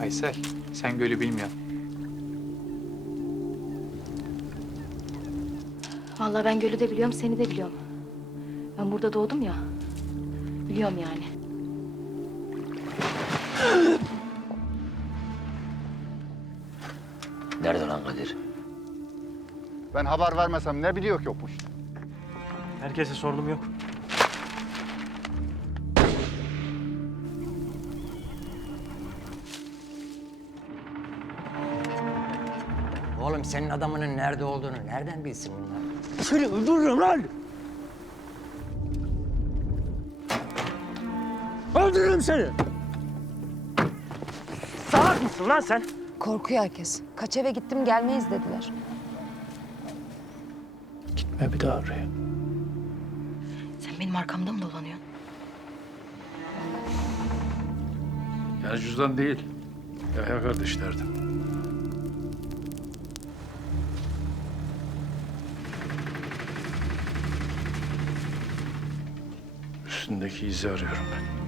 Aysel, sen gölü bilmiyorsun. Vallahi ben gölü de biliyorum, seni de biliyorum. Ben burada doğdum ya. Biliyorum yani. Nerede lan Kadir? Ben haber vermesem ne biliyor ki yokmuş. Herkese sorunum yok. Oğlum senin adamının nerede olduğunu nereden bilsin bunlar? Seni öldürürüm lan! Öldürürüm seni! Salak mısın lan sen? Korkuyor herkes. Kaç eve gittim gelmeyiz dediler. Gitme bir daha oraya. Sen benim arkamda mı dolanıyorsun? Yani cüzdan değil. Yahya kardeşlerden. Üstündeki izi arıyorum ben.